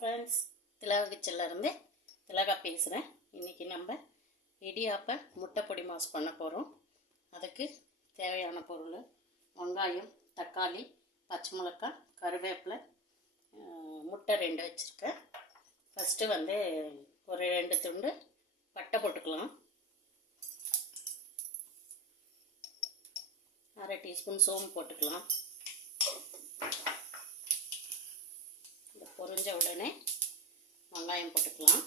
Friends, திலகா கிச்சன்லேருந்து திலகா பேசுகிறேன். இன்றைக்கி நம்ம இடியாப்ப முட்டை பொடி மாஸ் பண்ண போகிறோம். அதுக்கு தேவையான பொருள் வெங்காயம், தக்காளி, பச்சை மிளகாய், கருவேப்பிலை, முட்டை 2 வச்சுருக்கேன். ஃபஸ்ட்டு ஒரு 2 துண்டு பட்டை போட்டுக்கலாம். 1/2 டீஸ்பூன் சோம்பு போட்டுக்கலாம். பொரிஞ்ச உடனே வெங்காயம் போட்டுக்கலாம்.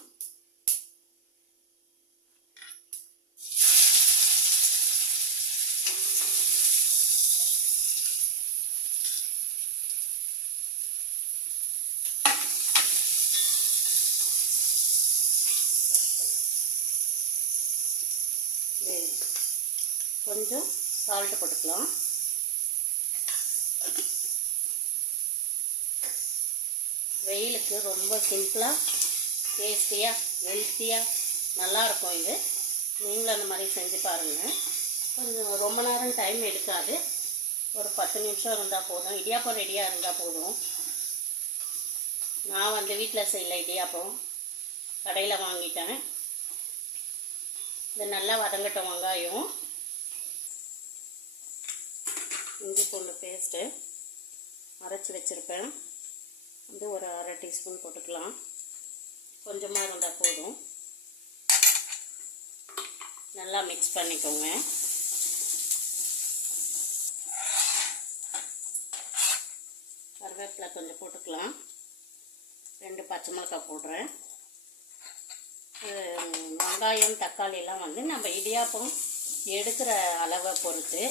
கொஞ்சம் சால்ட் போட்டுக்கலாம். வெயிலுக்கு ரொம்ப சிம்பிளாக டேஸ்டியாக ஹெல்த்தியாக நல்லாயிருக்கும். இது நீங்களும் அந்த மாதிரி செஞ்சு பாருங்கள். கொஞ்சம் ரொம்ப நேரம் டைம் எடுக்காது. ஒரு 10 நிமிஷம் இருந்தால் போதும். இடியாப்பம் ரெடியாக இருந்தால் போதும். நான் வீட்டில் செய்யலை, இடியாப்பம் கடையில் வாங்கிட்டேன். இது நல்லா வதங்கட்டும். வெங்காயம், இஞ்சி பூண்டு பேஸ்ட்டு அரைச்சி வச்சுருப்பேன். ஒரு 1/2 டீஸ்பூன் போட்டுக்கலாம். கொஞ்சமாக இருந்தால் போதும். நல்லா மிக்ஸ் பண்ணிக்கோங்க. கருவேப்பிலை கொஞ்சம் போட்டுக்கலாம். 2 பச்சை மிளகாய் போடுறேன். வெங்காயம், தக்காளியெல்லாம் நம்ம இடியாப்பம் எடுக்கிற அளவை பொறுத்து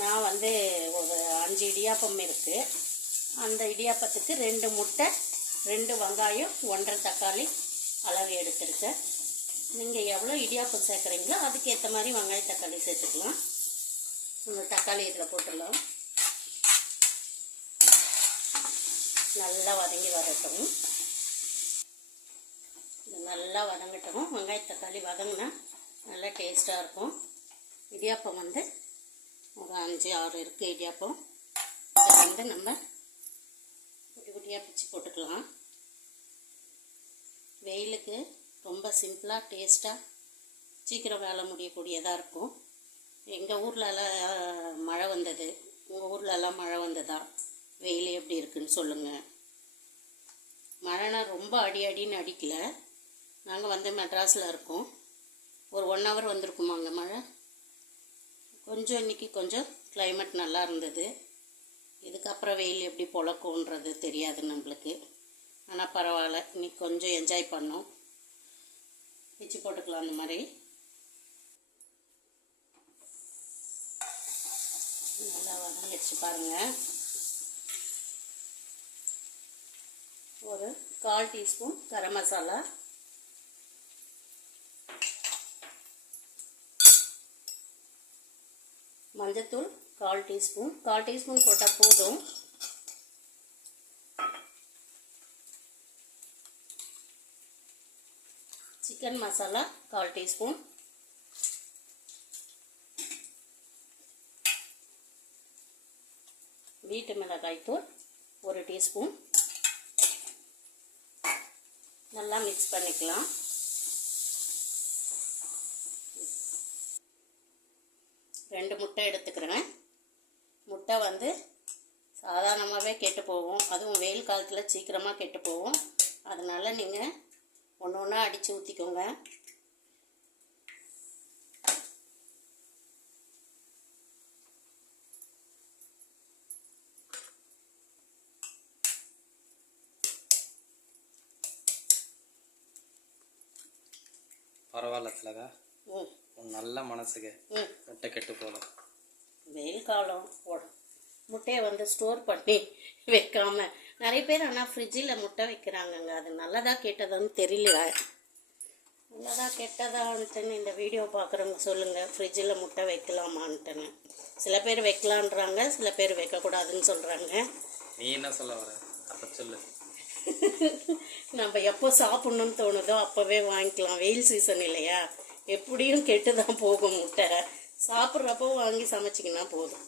நான் ஒரு 5 இடியாப்பம் இருக்குது. அந்த இடியாப்பத்துக்கு 2 முட்டை, 2 வெங்காயம், 1/2 தக்காளி அளவு எடுத்துருக்கேன். நீங்கள் எவ்வளோ இடியாப்பம் சேர்க்குறீங்களோ அதுக்கேற்ற மாதிரி வெங்காயம், தக்காளி சேர்த்துக்கலாம். இந்த தக்காளி இதில் போட்டுடலாம். நல்லா வதங்கி வரட்டும். நல்லா வதங்கட்டும். வெங்காய தக்காளி வதங்கினா நல்லா டேஸ்ட்டாக இருக்கும். இடியாப்பம் ஒரு 5-6 இருக்குது இடியாப்பம். இதை நம்ம குட்டி குட்டியாக பிச்சு போட்டுக்கலாம். வெயிலுக்கு ரொம்ப சிம்பிளாக டேஸ்ட்டாக சீக்கிரம் வேலை முடியக்கூடியதாக இருக்கும். எங்கள் ஊர்லலாம் மழை வந்தது. உங்கள் ஊர்லலாம் மழை வந்ததா? வெயில் எப்படி இருக்குன்னு சொல்லுங்கள். மழைனா ரொம்ப அடின்னு அடிக்கலை. நாங்கள் மெட்ராஸில் இருக்கோம். ஒரு 1 hour வந்திருக்குமாங்க மழை. கொஞ்சம் இன்றைக்கி கொஞ்சம் கிளைமேட் நல்லா இருந்தது. இதுக்கப்புறம் வெயில் எப்படி பொழக்கும்ன்றது தெரியாது நம்மளுக்கு. ஆனால் பரவாயில்ல, இன்னைக்கு கொஞ்சம் என்ஜாய் பண்ணோம். பிச்சு போட்டுக்கலாம். அந்த மாதிரி நல்லா வதங்கிடுச்சு பாருங்கள். ஒரு 1/4 டீஸ்பூன் கரம் மசாலா, மஞ்சத்தூள் 1/4 டீஸ்பூன். 1/4 டீஸ்பூன் போட்டால் போதும். Chicken masala 1/4 teaspoon. வீட்டு மிளகாய் தூள் 1 டீஸ்பூன். நல்லா மிக்ஸ் பண்ணிக்கலாம். ரெண்டு முட்டை எடுத்துக்கிறேன். முட்டை சாதாரணமாகவே கெட்டு போகும். அதுவும் வெயில் காலத்தில் சீக்கிரமாக கெட்டு போகும். அதனால் நீங்கள் ஒன்று ஒன்றா அடித்து ஊற்றிக்கோங்க. பரவாயில்ல திலகா, நல்ல மனசுக்கு முட்டை கெட்டு போகலாம். வெயில் காலம் முட்டையை ஸ்டோர் பண்ணி வைக்காம நிறைய பேர் ஆனால் ஃப்ரிட்ஜில் முட்டை வைக்கிறாங்கங்க. அது நல்லதா கெட்டதான்னு தெரியல. நல்லதா கெட்டதான்ட்டுன்னு இந்த வீடியோ பார்க்குறவங்க சொல்லுங்கள். ஃப்ரிட்ஜில் முட்டை வைக்கலாமான்ட்டுன்னு. சில பேர் வைக்கலான்றாங்க, சில பேர் வைக்கக்கூடாதுன்னு சொல்கிறாங்க. நீ என்ன சொல்ல வர? அப்போ சொல்லு. நம்ம எப்போ சாப்பிட்ணுன்னு தோணுதோ அப்போவே வாங்கிக்கலாம். வெயில் சீசன் இல்லையா, எப்படியும் கெட்டு தான் போகும் முட்டை. சாப்பிட்றப்போ வாங்கி சமைச்சிங்கன்னா போதும்.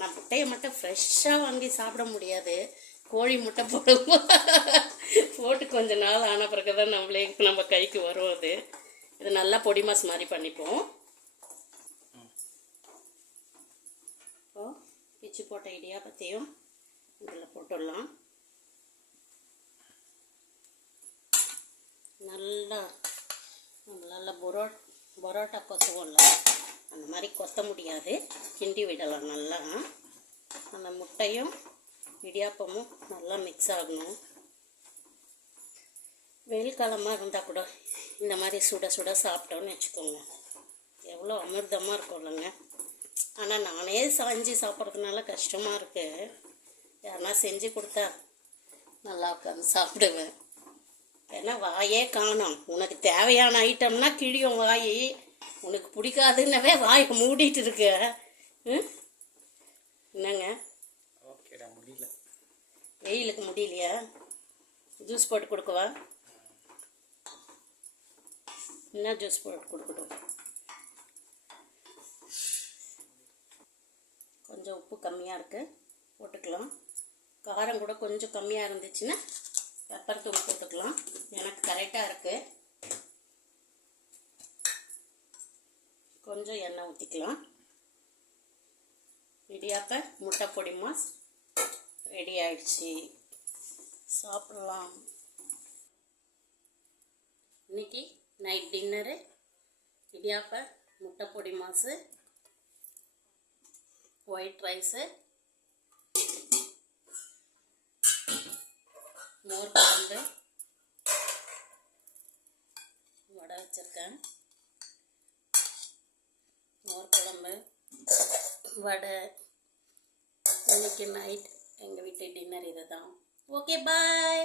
நான் முட்டையை மட்டும் ஃப்ரெஷ்ஷாக வாங்கி சாப்பிட முடியாது. கோழி முட்டை போடுவோம். போட்டு கொஞ்ச நாள் ஆன பிறகு தான் நம்ம கைக்கு வரும் அது. இது நல்லா பொடி மாஸ் மாதிரி பண்ணிப்போம். இப்போ பிச்சு போட்ட இடியாப்பத்தையும் இதில் போட்டுடலாம். நல்லா நம்மளால் பரோட்டா கொத்துவோம்ல, அந்த மாதிரி கொத்த முடியாது, கிண்டி விடலாம். நல்லா அந்த முட்டையும் இடியாப்பமும் நல்லா மிக்ஸ் ஆகணும். வெயில் காலமாக இருந்தால் கூட இந்த மாதிரி சுட சுட சாப்பிட்டோன்னு வச்சுக்கோங்க, எவ்வளோ அமிர்தமாக இருக்கும் இல்லைங்க. ஆனால் நானே செஞ்சு சாப்பிட்றதுனால கஷ்டமாக இருக்குது. யாருன்னா செஞ்சு கொடுத்தா நல்லா உட்காந்து சாப்பிடுவேன். ஏன்னா வாயே காணோம். உனக்கு தேவையான ஐட்டம்னா கிழியும் வாய், உனக்கு பிடிக்காதுன்னவே வாயை மூடிட்டு இருக்க. என்னங்க முடியல, வெயிலுக்கு முடியலையா? ஜூஸ் போட்டு கொடுக்கவா? என்ன ஜூஸ் போட்டு கொடுக்கட்டும்? கொஞ்சம் உப்பு கம்மியாக இருக்குது, போட்டுக்கலாம். காரம் கூட கொஞ்சம் கம்மியாக இருந்துச்சுன்னா பெப்பர் தூள் போட்டுக்கலாம். எனக்கு கரெக்டாக இருக்குது. கொஞ்சம் எண்ணெய் ஊற்றிக்கலாம். இடியாப்ப முட்டை பொடி மாஸ் ரெடி ஆயிடுச்சு. சாப்பிடலாம். இன்னைக்கு நைட் டின்னரு இடியாப்ப முட்டை பொடி மாசு, ஒயிட் ரைஸு, மோர் குழம்பு, வடை வச்சுருக்கேன். மோர் குழம்பு, வடை. இன்னைக்கு நைட் எங்கள் வீட்டு டின்னர் இது தான். ஓகே, பாய்.